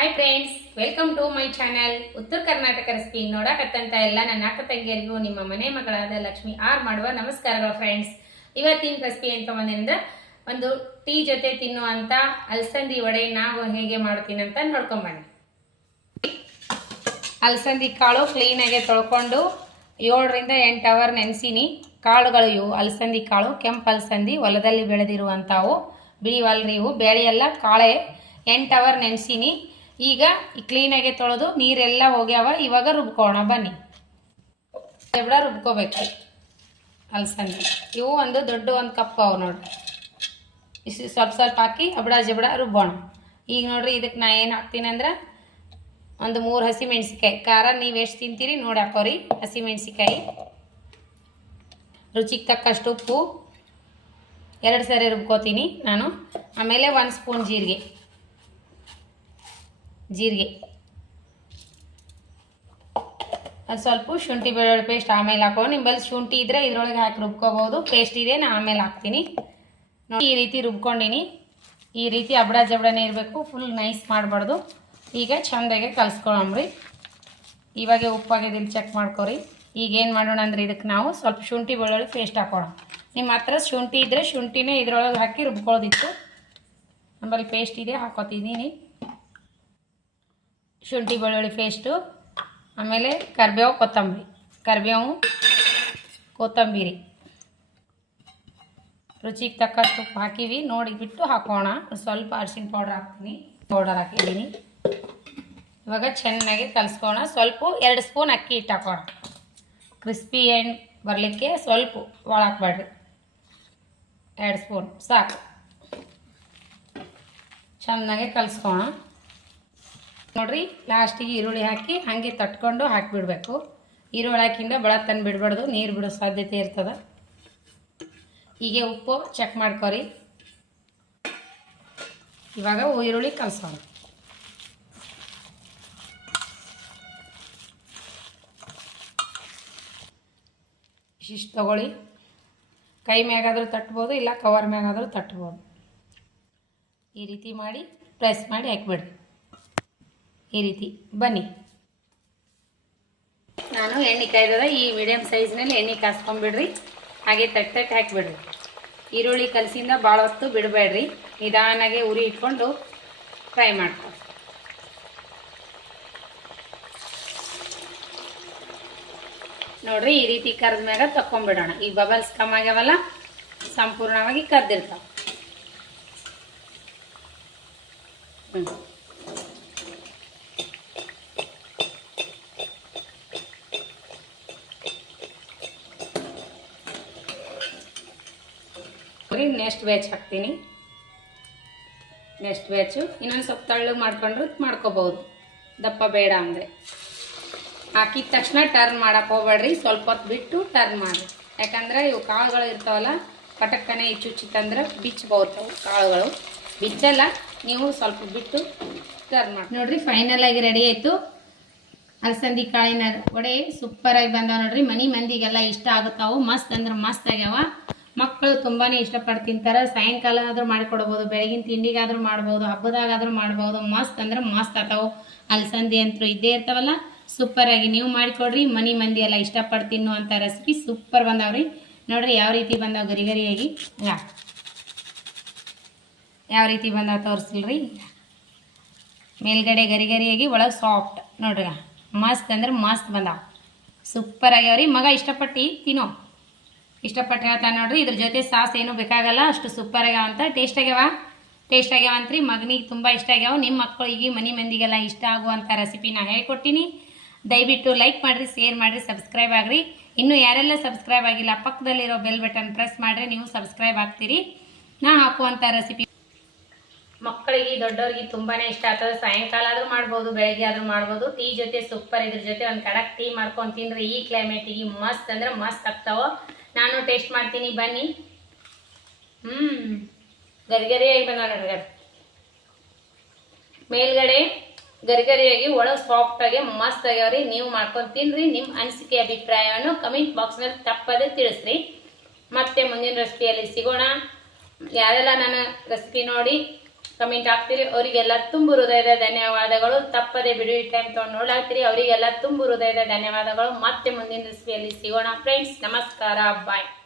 Hi friends welcome to my channel Uttara Karnataka recipe ನೋಡಕತ್ತಂತ ಎಲ್ಲ ನನ್ನ ಅಕ್ಕ ತಂಗಿಯರಿಗೂ, ನಿಮ್ಮ ಮನೆ ಮಗಳಾದ ಲಕ್ಷ್ಮಿ ಆರ್ ಮಾಡುವ ನಮಸ್ಕಾರಗಳು ಫ್ರೆಂಡ್ಸ್ ಇವತ್ತಿನ ರೆಸಿಪಿ ಅಂತ ತಗೊಂಡಿದ್ರೆ ಒಂದು ಟೀ ಜೊತೆ ತಿನ್ನುವಂತ ಅಲಸಂದಿ ವಡೆ ನಾವು ಹೇಗೆ ಮಾಡ್ತೀನಿ ಅಂತ ನೋಡ್ಕೊಂಬನ್ನಿ. ಅಲಸಂದಿ ಕಾಳು ಕ್ಲೀನಾಗೆ ತೊಳ್ಕೊಂಡು, ಏಳರಿಂದ ಎಂಟು ಅವರ್ ನೆನೆಸಿನಿ. ಕಾಳುಗಳು ಇವು, ಅಲಸಂದಿ ಕಾಳು, ಕೆಂಪು ಅಲಸಂದಿ, ಹೊಲದಲ್ಲಿ ಬೆಳೆದಿರುವಂಥವು ಬಿಳಿವಲ್ರಿ ಇವು ಬೇಳೆ ಎಲ್ಲ ಕಾಳೆ ಎಂಟು ಅವರ್ ನೆನೆಸೀನಿ. ಈಗ ಕ್ಲೀನಾಗೆ ತೊಳೆದು ನೀರೆಲ್ಲ ಹೋಗ್ಯಾವ, ಇವಾಗ ರುಬ್ಕೋಣ ಬನ್ನಿ. ಜಬಡ ರುಬ್ಕೋಬೇಕು. ಅಲ್ಸಂದಿ. ಇವು ಒಂದು ದೊಡ್ಡ ಒಂದು ಕಪ್ ಅವು ನೋಡ್ರಿ. ಇಷ್ಟು ಸ್ವಲ್ಪ ಸ್ವಲ್ಪ ಹಾಕಿ ಅಬಡ ಜಬಡ ರುಬ್ಬೋಣ. ಈಗ ನೋಡ್ರಿ ಇದಕ್ಕೆ ನಾ ಏನು ಹಾಕ್ತೀನಿ ಅಂದ್ರೆ ಒಂದು ಮೂರು ಹಸಿ ಮೆಣಸಿಕಾಯಿ ಖಾರ ನೀವು ಎಷ್ಟು ತಿಂತೀರಿ ನೋಡಿ ಹಾಕೋರಿ. ಹಸಿ ಮೆಣಸಿಕಾಯಿ ರುಚಿಗೆ ತಕ್ಕಷ್ಟು ಉಪ್ಪು. ಎರಡು ಸರಿ ರುಬ್ಕೋತೀನಿ ನಾನು. ಆಮೇಲೆ ಒಂದು ಸ್ಪೂನ್ ಜೀರಿಗೆ. ಜೀರಿಗೆ. ಅದು ಸ್ವಲ್ಪ ಶುಂಠಿ ಬೆಳ್ಳುಳ್ಳಿ ಪೇಸ್ಟ್ ಆಮೇಲೆ ಹಾಕೋ. ನಿಂಬಲ್ಲಿ ಶುಂಠಿ ಇದ್ರೆ ಇದ್ರೊಳಗೆ ಹಾಕಿ ರುಬ್ಕೋಬೋದು. ಪೇಸ್ಟ್ ಇದೆ, ನಾ ಆಮೇಲೆ ಹಾಕ್ತೀನಿ. ನೋಡಿ, ಈ ರೀತಿ ರುಬ್ಕೊಂಡಿನಿ. ಈ ರೀತಿ ಅಬಡ ಜಬ್ಡನೇ ಇರಬೇಕು. ಫುಲ್ ನೈಸ್ ಮಾಡಬಾರ್ದು. ಈಗ ಚಂದಾಗೆ ಇವಾಗೆ ಇವಾಗ ಇಲ್ಲಿ ಚೆಕ್ ಮಾಡ್ಕೊರಿ. ಈಗ ಏನು ಮಾಡೋಣ ಅಂದ್ರೆ ಇದಕ್ಕೆ ನಾವು ಸ್ವಲ್ಪ ಶುಂಠಿ ಬೆಳ್ಳುಳ್ಳಿ ಪೇಸ್ಟ್ ಹಾಕೋಣ. ನಿಮ್ಮ ಹತ್ರ ಶುಂಠಿ ಇದ್ದರೆ ಶುಂಠಿನೇ ಇದ್ರೊಳಗೆ ಹಾಕಿ ರುಬ್ಕೊಳ್ಳೋದಿತ್ತು. ನಮ್ಮಲ್ಲಿ ಪೇಸ್ಟ್ ಇದೆ ಹಾಕೋತಿದ್ದೀನಿ ಶುಂಠಿ, ಬೆಳ್ಳುಳ್ಳಿ ಪೇಸ್ಟು ಆಮೇಲೆ ಕರಿಬೇವು, ಕೊತ್ತಂಬರಿ. ಕರಿಬೇವು, ಕೊತ್ತಂಬರಿ. ರುಚಿಗೆ ತಕ್ಕಷ್ಟು ಉಪ್ಪು ಹಾಕಿವಿ. ನೋಡಿ ಬಿಟ್ಟು ಹಾಕೋಣ ಸ್ವಲ್ಪ ಅರಿಶಿನ ಪೌಡರ್ ಹಾಕ್ತೀನಿ. ಪೌಡರ್ ಹಾಕಿದ್ದೀನಿ. ಇವಾಗ ಚೆನ್ನಾಗಿ ಕಲಿಸ್ಕೋಣ. ಸ್ವಲ್ಪ ಎರಡು ಸ್ಪೂನ್ ಅಕ್ಕಿ ಹಿಟ್ಟು ಹಾಕೋಣ. ಕ್ರಿಸ್ಪಿ ಎಂಡ್ ಬರಲಿಕ್ಕೆ ಸ್ವಲ್ಪ ಒಳ ಹಾಕ್ಬೇಡ್ರಿ. ಎರಡು ಸ್ಪೂನ್. ಸಾಕು. ಚೆನ್ನಾಗಿ ಕಲಿಸ್ಕೋಣ. ನೋಡ್ರಿ ಲಾಸ್ಟಿಗೆ ಈರುಳ್ಳಿ ಹಾಕಿ ಹಾಗೆ ತಟ್ಕೊಂಡು ಹಾಕಿಬಿಡ್ಬೇಕು. ಈರುಳ್ಳಿ ಹಾಕಿಂದ ಬಳ ತಂದು ಬಿಡಬಾರ್ದು, ನೀರು ಬಿಡೋ ಸಾಧ್ಯತೆ ಇರ್ತದೆ. ಹೀಗೆ ಉಪ್ಪು ಚೆಕ್ ಮಾಡ್ಕೊರಿ. ಇವಾಗ ಈರುಳ್ಳಿ ಕಲಸೋಣ. ಇಷ್ಟು ತಗೊಳ್ಳಿ. ಕೈ ಮ್ಯಾಗಾದರೂ ತಟ್ಬೋದು, ಇಲ್ಲ ಕವರ್ ಮ್ಯಾಗಾದರೂ ತಟ್ಬೋದು. ಈ ರೀತಿ ಮಾಡಿ ಪ್ರೆಸ್ ಮಾಡಿ ಹಾಕಿಬಿಡ್ರಿ. ಈ ರೀತಿ. ಬನ್ನಿ. ನಾನು ಎಣ್ಣೆ ಕಾಯ್ದದ, ಈ ಮೀಡಿಯಮ್ ಸೈಜ್ನಲ್ಲಿ ಎಣ್ಣೆ ಕಾಸ್ಕೊಂಬಿಡ್ರಿ ಹಾಗೆ ತಟ್ ತಟ್ ಹಾಕಿಬಿಡ್ರಿ. ಈರುಳ್ಳಿ ಕಲಸಿಂದ ಭಾಳ ಹೊತ್ತು ಬಿಡಬೇಡ್ರಿ. ನಿಧಾನಾಗೆ ಉರಿ ಇಟ್ಕೊಂಡು ಫ್ರೈ ಮಾಡ್ಕೊ. ನೋಡ್ರಿ, ಈ ರೀತಿ ಕರೆದ ಮ್ಯಾಗ ತಕೊಂಡ್ಬಿಡೋಣ ಈ ಬಬಲ್ಸ್ ಕಮ್ ಆಗ್ಯಾವಲ್ಲ, ಸಂಪೂರ್ಣವಾಗಿ ಕರೆದಿರ್ತಾವ. ಹ್ಞೂ ನೆಕ್ಸ್ಟ್ ಬ್ಯಾಚ್ ಹಾಕ್ತೀನಿ. ನೆಕ್ಸ್ಟ್ ಬ್ಯಾಚು ಇನ್ನೊಂದು ಸ್ವಲ್ಪ ತಳ್ಳಗೆ ಮಾಡ್ಕೊಂಡ್ರೆ ಮಾಡ್ಕೋಬೋದು. ದಪ್ಪ ಬೇಡ ಅಂದರೆ ಹಾಕಿದ ತಕ್ಷಣ ಟರ್ನ್ ಮಾಡಕ್ಕೆ ಹೋಗ್ಬೇಡ್ರಿ, ಸ್ವಲ್ಪ ಹೊತ್ತು ಬಿಟ್ಟು ಟರ್ನ್ ಮಾಡಿ ಯಾಕಂದ್ರೆ ಇವು ಕಾಳುಗಳು ಇರ್ತಾವಲ್ಲ ಪಟಕ್ಕನೆ ಚುಚ್ಚಿತಂದ್ರೆ ಬಿಚ್ಚಬಹುದು ಕಾಳುಗಳು. ಬಿಚ್ಚಲ್ಲ ನೀವು ಸ್ವಲ್ಪ ಬಿಟ್ಟು ಟರ್ನ್ ಮಾಡಿ ನೋಡ್ರಿ ಫೈನಲ್ ಆಗಿ ರೆಡಿ ಆಯಿತು. ಅಲಸಂದಿ ಕಾಳಿನ ವಡೆ ಸೂಪರ್ ಆಗಿ ಬಂದಾವ ನೋಡ್ರಿ. ಮನಿ ಮಂದಿಗೆಲ್ಲ ಇಷ್ಟ ಆಗುತ್ತಾವು. ಮಸ್ತ್ ಅಂದ್ರೆ ಮಸ್ತ್ ಆಗ್ಯಾವ. ಮಕ್ಕಳು ತುಂಬಾ ಇಷ್ಟಪಟ್ಟು ತಿಂತಾರೆ. ಸಾಯಂಕಾಲ ಆದರೂ ಮಾಡಿಕೊಡ್ಬೋದು, ಬೆಳಗಿನ ತಿಂಡಿಗಾದರೂ ಮಾಡ್ಬೋದು, ಹಬ್ಬದಾಗಾದ್ರೂ ಮಾಡ್ಬೋದು. ಮಸ್ತ್ ಅಂದ್ರೆ ಮಸ್ತ್ ಆತಾವು ಅಲ್ಸಂದಿ ಅಂತೂ ಇದ್ದೇ ಇರ್ತಾವಲ್ಲ. ಸೂಪರ್ ಆಗಿ ನೀವು ಮಾಡಿಕೊಡ್ರಿ, ಮನಿ ಮಂದಿ ಎಲ್ಲ ಇಷ್ಟಪಟ್ಟು ತಿನ್ನುವಂಥ ರೆಸಿಪಿ ಸೂಪರ್ ಬಂದಾವ್ರಿ. ನೋಡ್ರಿ ಯಾವ ರೀತಿ ಬಂದಾವ ಗರಿ ಗರಿಯಾಗಿ. ಯಾವ ರೀತಿ ಬಂದಾವ ತೋರಿಸಲ್ರಿ. ಮೇಲ್ಗಡೆ ಗರಿ ಗರಿಯಾಗಿ, ಒಳಗೆ ಸಾಫ್ಟ್ ನೋಡ್ರಿ ಮಸ್ತ್ ಅಂದ್ರೆ ಮಸ್ತ್ ಬಂದಾವ. ಸೂಪರ್ ಆಗ್ಯಾವ್ರಿ ಮಗ ಇಷ್ಟಪಟ್ಟು ತಿನ್ನೋ. ಇಷ್ಟಪಟ್ಟು ಹೇಳ್ತಾನೆ ನೋಡ್ರಿ, ಇದ್ರ ಜೊತೆ ಸಾಸ್ ಏನೂ ಬೇಕಾಗಲ್ಲ, ಅಷ್ಟು ಸೂಪರ್ ಆಗ್ಯಾವ ಅಂತ. ಟೇಸ್ಟ್ ಆಗ್ಯಾವ? ಟೇಸ್ಟ್ ಆಗ್ಯಾವ ಅಂತ್ರಿ, ಮಗನಿಗೆ ತುಂಬ ಇಷ್ಟ ಆಗ್ಯಾವ. ನಿಮ್ಮ ಮಕ್ಕಳಿಗೆ ಮನೆ ಮಂದಿಗೆಲ್ಲ ಇಷ್ಟ ಆಗುವಂಥ ರೆಸಿಪಿ ನಾ ಹೇಳ್ಕೊಟ್ಟಿನಿ ದಯವಿಟ್ಟು ಲೈಕ್ ಮಾಡಿರಿ ಶೇರ್ ಮಾಡಿರಿ ಸಬ್ಸ್ಕ್ರೈಬ್ ಆಗ್ರಿ. ಇನ್ನು ಯಾರೆಲ್ಲ ಸಬ್ಸ್ಕ್ರೈಬ್ ಆಗಿಲ್ಲ, ಪಕ್ಕದಲ್ಲಿರೋ ಬೆಲ್ ಬಟನ್ ಪ್ರೆಸ್ ಮಾಡಿರಿ ನೀವು ಸಬ್ಸ್ಕ್ರೈಬ್ ಆಗ್ತೀರಿ. ನಾ ಹಾಕುವಂಥ ರೆಸಿಪಿ ಮಕ್ಕಳಿಗೆ ದೊಡ್ಡವ್ರಿಗೆ ತುಂಬಾನೇ ಇಷ್ಟ ಆಗ್ತದೆ. ಸಾಯಂಕಾಲ ಆದ್ರೂ ಮಾಡ್ಬೋದು, ಬೆಳಗ್ಗೆ ಆದ್ರೂ ಮಾಡ್ಬೋದು. ಟೀ ಜೊತೆ ಸೂಪರ್ ಇದ್ರ ಜೊತೆ ಒಂದು ಕಡಕ್ ಟೀ ಮಾಡ್ಕೊಂಡು ತಿಂದ್ರೆ ಈ ಕ್ಲೈಮೇಟಿಗೆ ಮಸ್ತ್ ಅಂದ್ರೆ ಮಸ್ತ್ ಆಗ್ತಾವ. ನಾನು ಟೇಸ್ಟ್ ಮಾಡ್ತೀನಿ, ಬನ್ನಿ. ಹ್ಮ್, ಗರಿಗರಿಯಾಗಿ ಬಂದ ನೋಡ್ರಿ ಮೇಲ್ಗಡೆ ಗರಿಗರಿಯಾಗಿ, ಒಳಗೆ ಸಾಫ್ಟ್ ಆಗಿ, ಮಸ್ತ್ ಆಗ್ಯಾವ್ರಿ. ನೀವು ಮಾಡ್ಕೊಂಡು ತಿನ್ರಿ ನಿಮ್ಮ ಅನಿಸಿಕೆ, ಅಭಿಪ್ರಾಯವನ್ನು ಕಮೆಂಟ್ ಬಾಕ್ಸ್ನಲ್ಲಿ ತಪ್ಪದೆ ತಿಳಿಸ್ರಿ. ಮತ್ತೆ ಮುಂದಿನ ರೆಸಿಪಿಯಲ್ಲಿ ಸಿಗೋಣ. ಯಾರೆಲ್ಲ ನನ್ನ ರೆಸಿಪಿ ನೋಡಿ ಕಮೆಂಟ್ ಹಾಕ್ತೀರಿ. ಅವರಿಗೆಲ್ಲ ತುಂಬು ಹೃದಯದ ಧನ್ಯವಾದಗಳು. ತಪ್ಪದೆ ಬಿಡು ಟೈಮ್ ತೊಗೊಂಡು ನೋಡಾಕ್ತೀರಿ. ಅವರಿಗೆಲ್ಲ ತುಂಬು ಹೃದಯದ ಧನ್ಯವಾದಗಳು. ಮತ್ತೆ ಮುಂದಿನ ರೆಸಿಪಿಯಲ್ಲಿ ಸಿಗೋಣ. ಫ್ರೆಂಡ್ಸ್ ನಮಸ್ಕಾರ. ಬಾಯ್